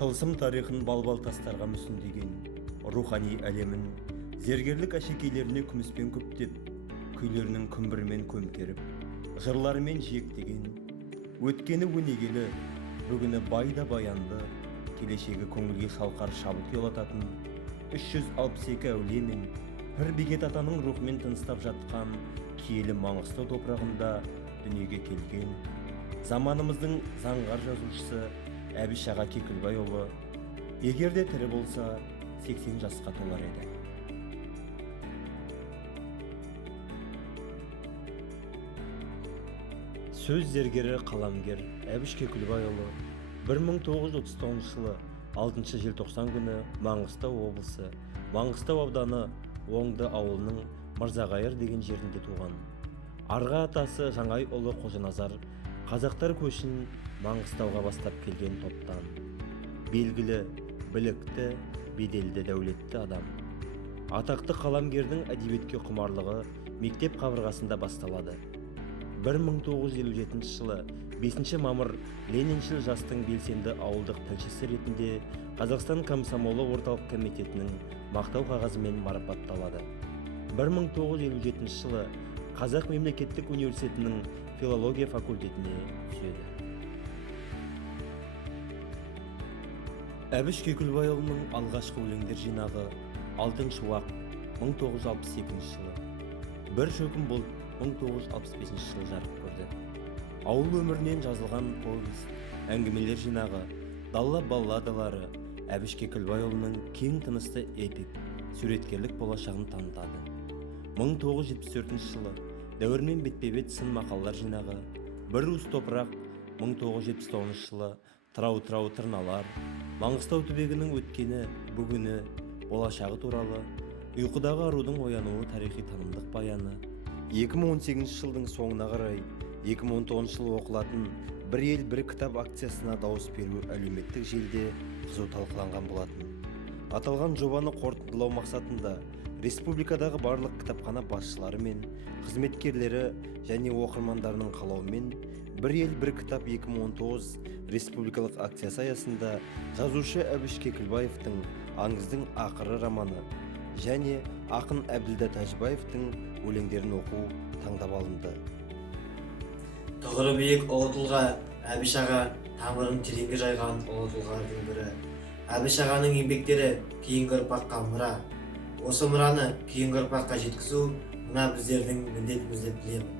тылсым тарихын балбал тастарға мүсіндеген рухани әлемін зергерлік әшекейлеріне күміспен көптеп, күйлерінің күмбірімен көмкеріп, жырларымен жиектеген, өткені өнегелі, бүгіні байда баянды, келешегі көңілге шалқар шабыт ұялататын 362 әулие мен бір бекет атаның рухымен тыныстап жатқан киелі Маңғыстау топырағында дүниеге келген заманымыздың заңғар жазушысы Әбіш аға Кекілбайұлы егерде тірі болса 80 жасқа толар еді. Сөз зергері қаламгер Әбіш Кекілбайұлы 1939 жылы 6 желтоқсан күні Маңғыстау облысы Маңғыстау ауданы Оңды ауылының Мырзағайыр деген жерінде туған. Арға атасы Жаңай ұлы Қожаназар қазақтар көшін Маңғыстауға бастап келген топтан. Белгілі, білікті, беделді, дәулетті адам. Атақты қаламгердің әдебиетке құмарлығы мектеп қабырғасында басталады. 1957 жылы 5 мамыр Лениншіл жастың белсенді ауылдық тілшісі ретінде Қазақстан комсомолы орталық комитетінің мақтау қағазымен марапатталады. 1957 жылы Қазақ мемлекеттік университетінің филология факультетіне түседі. Әбіш Кекілбайұлының алғашқы өлеңдер жинағы Алтын шуақ 1962 жылы, Бір шөкім бұлт 1965 жылы жарық көрді. Ауыл өмірінен жазылған повесть, әңгімелер жинағы Дала балладалары Әбіш Кекілбайұлының кең тынысты эпик, суреткерлік болашағын танытады. 1974 жылы Дәуірмен бетпе-бет сын мақалалар жинағы Бір уыс топырақ 1979 жылы Тырау-тырау тырналар, Маңғыстау түбегінің өткені, бүгіні, болашағы туралы, ұйқыдағы арудың оянуы тарихи танымдық баяны. 2018 жылдың соңына қарай 2019 жылы оқылатын Бір ел бір кітап акциясына дауыс беру әлеуметтік желіде қызу талқыланған болатын. Аталған жобаны қорытындылау мақсатында республикадағы барлық кітапхана басшылары мен қызметкерлері және оқырмандарының қалауымен Бір ел бір кітап 2019 республикалық акциясы аясында жазушы Әбіш Кекілбаевтың Аңыздың ақыры романы және ақын Әбділда Тәжібаевтың өлеңдерін оқу таңдап алынды. Тұғыры биік ұлы тұлға Әбіш аға тамырын тереңге жайған ұлы тұлғалардың бірі. Әбіш ағаның еңбектері кейінгі ұрпаққа мұра. Осы мұраны кейінгі ұрпаққа жеткізу мына біздердің міндетіміз деп білемін.